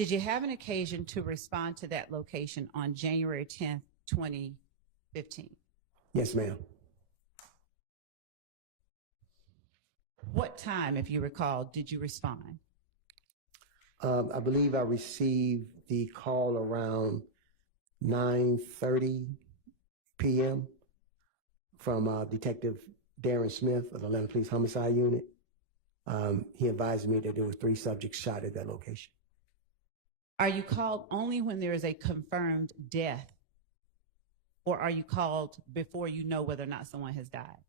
Did you have an occasion to respond to that location on January 10th, 2015? Yes, ma'am. What time, if you recall, did you respond? I believe I received the call around 9:30 p.m. from Detective Darren Smith of the Atlanta Police Homicide Unit. He advised me that there were 3 subjects shot at that location. Are you called only when there is a confirmed death, or are you called before you know whether or not someone has died?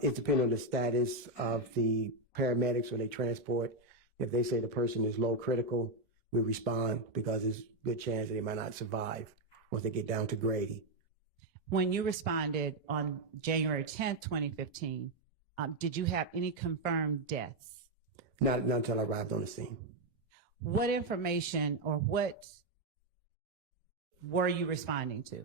It depends on the status of the paramedics when they transport. If they say the person is low critical, we respond because there's a good chance that they might not survive once they get down to Grady. When you responded on January 10th, 2015, did you have any confirmed deaths? Not until I arrived on the scene. What information or what were you responding to?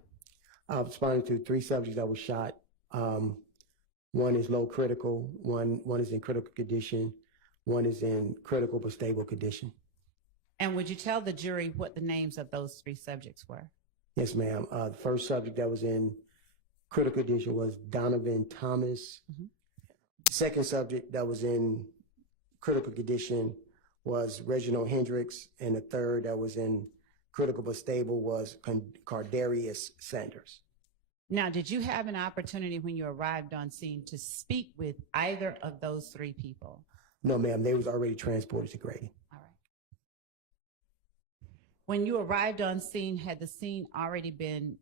I was responding to 3 subjects that were shot. One is low critical, one is in critical condition, one is in critical but stable condition. And would you tell the jury what the names of those 3 subjects were? Yes, ma'am. The first subject that was in critical condition was Donovan Thomas. The second subject that was in critical condition was Reginald Hendricks, and the third that was in critical but stable was Cardarius Sanders. Now, did you have an opportunity when you arrived on scene to speak with either of those 3 people? No, ma'am. They was already transported to Grady. All right. When you arrived on scene, had the scene already been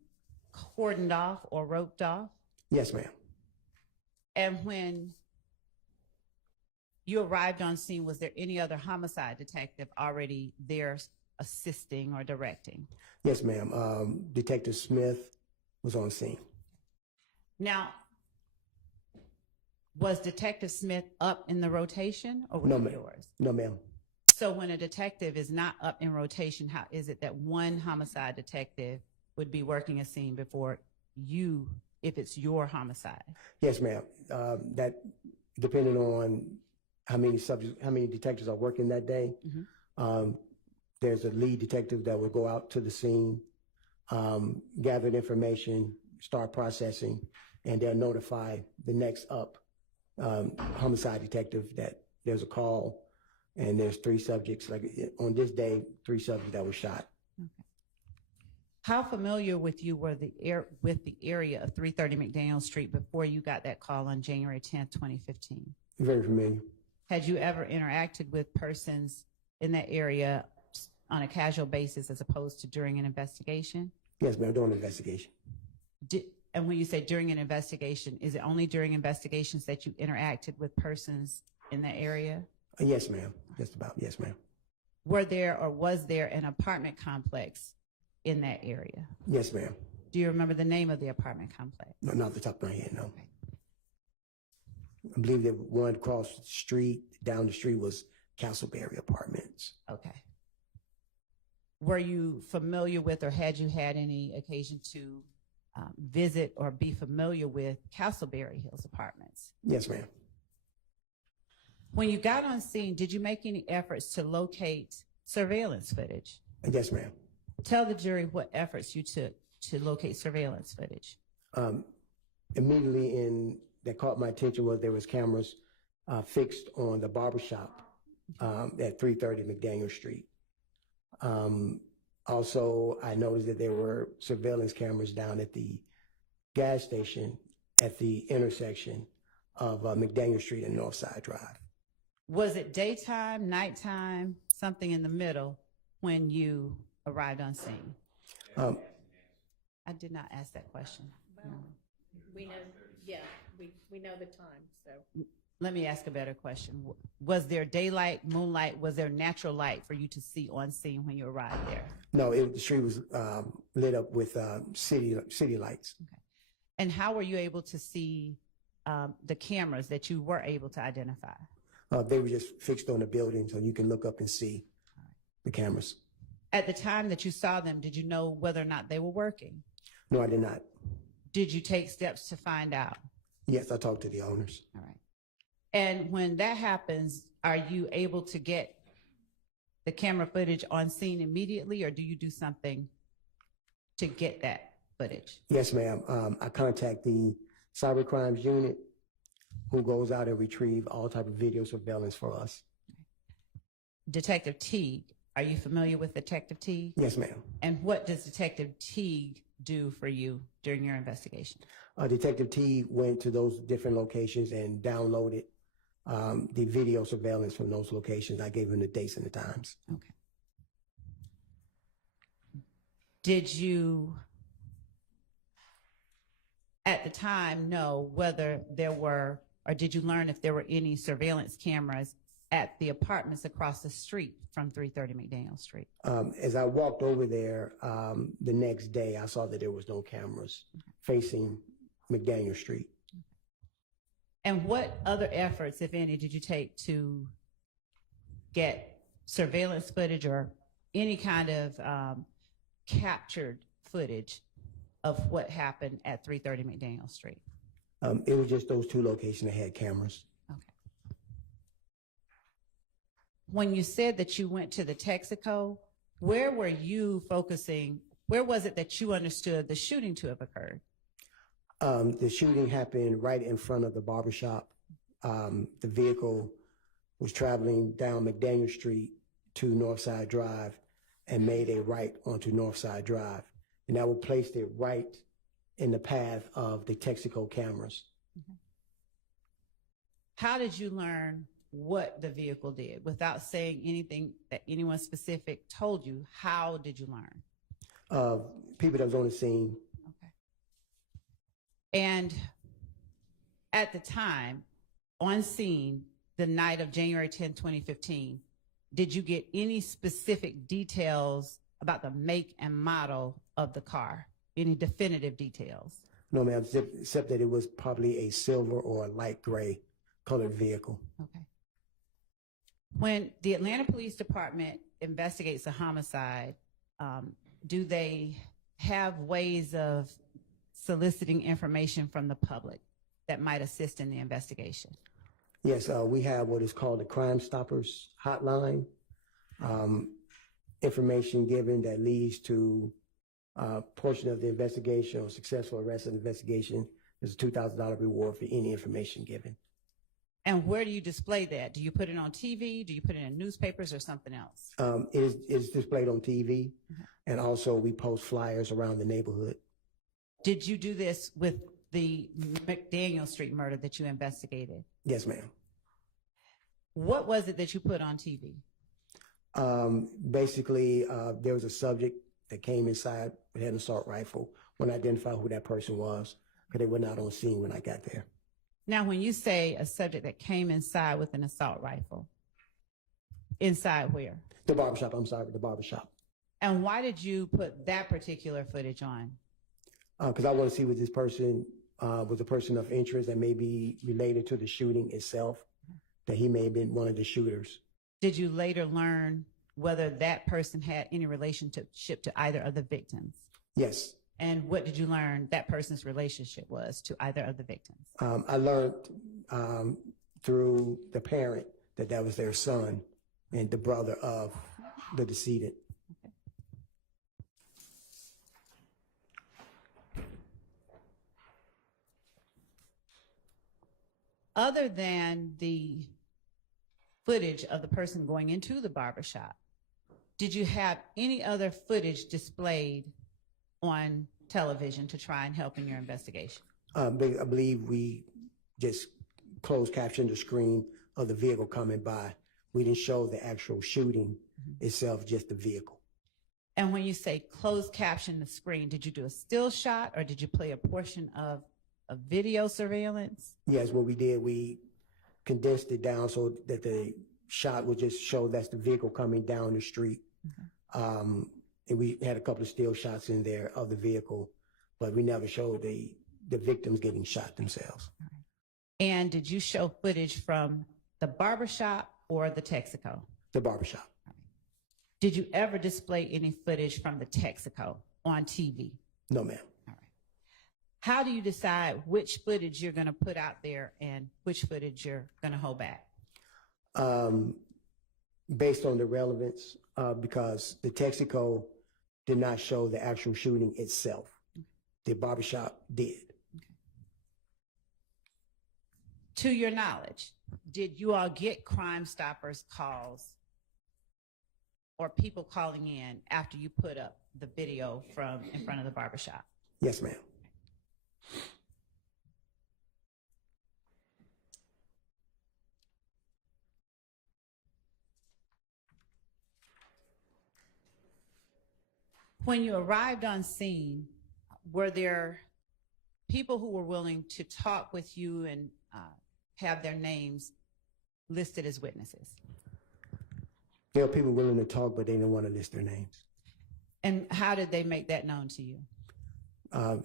cordoned off or roped off? Yes, ma'am. And when you arrived on scene, was there any other homicide detective already there assisting or directing? Yes, ma'am. Detective Smith was on scene. Now, was Detective Smith up in the rotation, or was it yours? No, ma'am. So when a detective is not up in rotation, how is it that one homicide detective would be working a scene before you, if it's your homicide? Yes, ma'am. That depending on how many detectives are working that day. There's a lead detective that will go out to the scene, gather the information, start processing, and they'll notify the next up homicide detective that there's a call and there's 3 subjects. Like on this day, 3 subjects that were shot. Okay. How familiar with you were with the area of 330 McDaniel Street before you got that call on January 10th, 2015? Very familiar. Had you ever interacted with persons in that area on a casual basis as opposed to during an investigation? Yes, ma'am, during an investigation. And when you say during an investigation, is it only during investigations that you interacted with persons in that area? Yes, ma'am. Just about. Yes, ma'am. Were there or was there an apartment complex in that area? Yes, ma'am. Do you remember the name of the apartment complex? No, not off the top of my head, no. Okay. I believe that one across the street, down the street, was Castleberry Apartments. Okay. Were you familiar with, or had you had any occasion to visit or be familiar with Castleberry Hills Apartments? Yes, ma'am. When you got on scene, did you make any efforts to locate surveillance footage? Yes, ma'am. Tell the jury what efforts you took to locate surveillance footage. Immediately that caught my attention was there was cameras fixed on the barber shop at 330 McDaniel Street. Also, I noticed that there were surveillance cameras down at the gas station at the intersection of McDaniel Street and Northside Drive. Was it daytime, nighttime, something in the middle when you arrived on scene? I did not ask that question. Well, we know, yeah, we know the time, so. Let me ask a better question. Was there daylight, moonlight, was there natural light for you to see on scene when you arrived there? No, the street was lit up with city lights. Okay. And how were you able to see the cameras that you were able to identify? They were just fixed on the building, so you can look up and see the cameras. At the time that you saw them, did you know whether or not they were working? No, I did not. Did you take steps to find out? Yes, I talked to the owners. All right. And when that happens, are you able to get the camera footage on scene immediately, or do you do something to get that footage? Yes, ma'am. I contact the cyber crimes unit, who goes out and retrieve all type of video surveillance for us. Detective Teague, are you familiar with Detective Teague? Yes, ma'am. And what does Detective Teague do for you during your investigation? Detective T went to those different locations and downloaded the video surveillance from those locations. I gave him the dates and the times. Okay. Did you, at the time, know whether there were, or did you learn if there were any surveillance cameras at the apartments across the street from 330 McDaniel Street? As I walked over there the next day, I saw that there was no cameras facing McDaniel Street. And what other efforts, if any, did you take to get surveillance footage or any kind of captured footage of what happened at 330 McDaniel Street? It was just those two locations that had cameras. Okay. When you said that you went to the Texaco, where were you focusing? Where was it that you understood the shooting to have occurred? The shooting happened right in front of the barbershop. The vehicle was traveling down McDaniel Street to Northside Drive and made a right onto Northside Drive. And that would place it right in the path of the Texaco cameras. Mm-hmm. How did you learn what the vehicle did? Without saying anything that anyone specific told you, how did you learn? People that was on the scene. Okay. And at the time, on scene, the night of January 10, 2015, did you get any specific details about the make and model of the car? Any definitive details? No, ma'am, except that it was probably a silver or a light gray colored vehicle. Okay. When the Atlanta Police Department investigates a homicide, do they have ways of soliciting information from the public that might assist in the investigation? Yes, we have what is called the Crime Stoppers hotline. Information given that leads to a portion of the investigation or successful arrest of the investigation. There's a $2,000 reward for any information given. And where do you display that? Do you put it on TV? Do you put it in newspapers or something else? It is displayed on TV, and also we post flyers around the neighborhood. Did you do this with the McDaniel Street murder that you investigated? Yes, ma'am. What was it that you put on TV? Basically, there was a subject that came inside with an assault rifle. When I identified who that person was, because they were not on scene when I got there. Now, when you say a subject that came inside with an assault rifle, inside where? The barbershop, I'm sorry, the barbershop. And why did you put that particular footage on? Because I want to see what this person was a person of interest that may be related to the shooting itself, that he may have been one of the shooters. Did you later learn whether that person had any relationship to either of the victims? Yes. And what did you learn that person's relationship was to either of the victims? I learned through the parent that was their son and the brother of the decedent. Okay. Other than the footage of the person going into the barbershop, did you have any other footage displayed on television to try and help in your investigation? I believe we just closed captioned the screen of the vehicle coming by. We didn't show the actual shooting itself, just the vehicle. And when you say closed caption the screen, did you do a still shot or did you play a portion of a video surveillance? Yes, what we did, we condensed it down so that the shot would just show that's the vehicle coming down the street. And we had a couple of still shots in there of the vehicle, but we never showed the victims getting shot themselves. And did you show footage from the barbershop or the Texaco? The barbershop. Did you ever display any footage from the Texaco on TV? No, ma'am. All right. How do you decide which footage you're going to put out there and which footage you're going to hold back? based on the relevance, because the Texaco did not show the actual shooting itself. The barbershop did. To your knowledge, did you all get Crime Stoppers calls or people calling in after you put up the video from in front of the barbershop? Yes, ma'am. When you arrived on scene, were there people who were willing to talk with you and have their names listed as witnesses? There are people willing to talk, but they didn't want to list their names. And how did they make that known to you?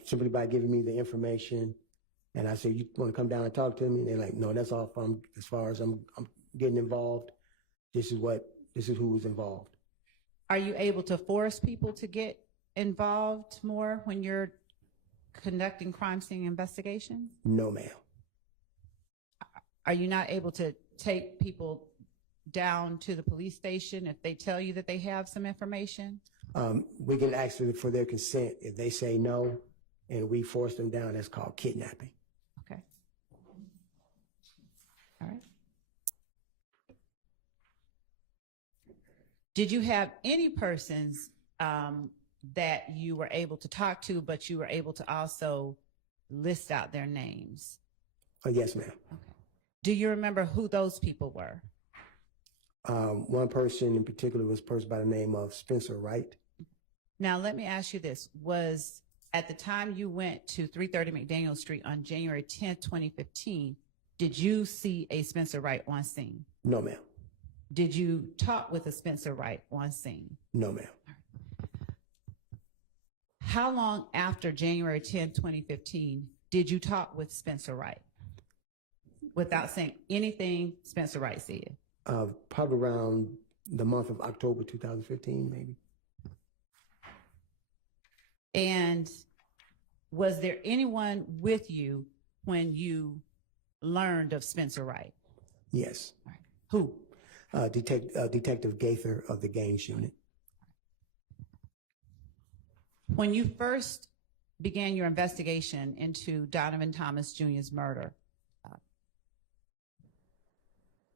Simply by giving me the information, and I said, "You want to come down and talk to me?" And they're like, "No, that's all. As far as I'm getting involved, this is who was involved." Are you able to force people to get involved more when you're conducting crime scene investigations? No, ma'am. Are you not able to take people down to the police station if they tell you that they have some information? We can ask for their consent. If they say no and we force them down, that's called kidnapping. Okay. All right. Did you have any persons that you were able to talk to, but you were able to also list out their names? Yes, ma'am. Okay. Do you remember who those people were? One person in particular was a person by the name of Spencer Wright. Now, let me ask you this. Was at the time you went to 330 McDaniel Street on January 10th, 2015, did you see a Spencer Wright on scene? No, ma'am. Did you talk with a Spencer Wright on scene? No, ma'am. How long after January 10th, 2015, did you talk with Spencer Wright without saying anything Spencer Wright said? Probably around the month of October 2015, maybe. And was there anyone with you when you learned of Spencer Wright? Yes. All right. Who? Detective Gaither of the Gaines Unit. When you first began your investigation into Donovan Thomas Jr.'s murder,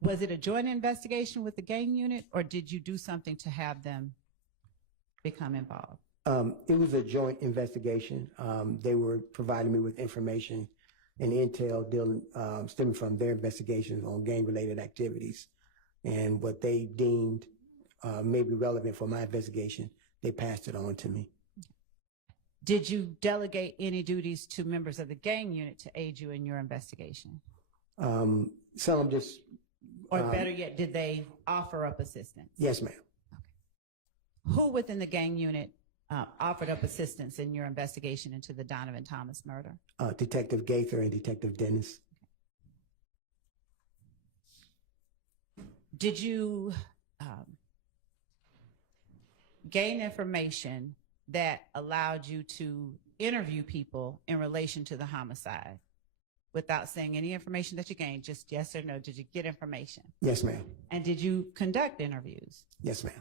was it a joint investigation with the gang unit, or did you do something to have them become involved? It was a joint investigation. They were providing me with information and intel stemming from their investigations on gang-related activities. And what they deemed may be relevant for my investigation, they passed it on to me. Did you delegate any duties to members of the gang unit to aid you in your investigation? Some just... Or better yet, did they offer up assistance? Yes, ma'am. Okay. Who within the gang unit offered up assistance in your investigation into the Donovan Thomas murder? Detective Gaither and Detective Dennis. Did you gain information that allowed you to interview people in relation to the homicide without saying any information that you gained, just yes or no? Did you get information? Yes, ma'am. And did you conduct interviews? Yes, ma'am.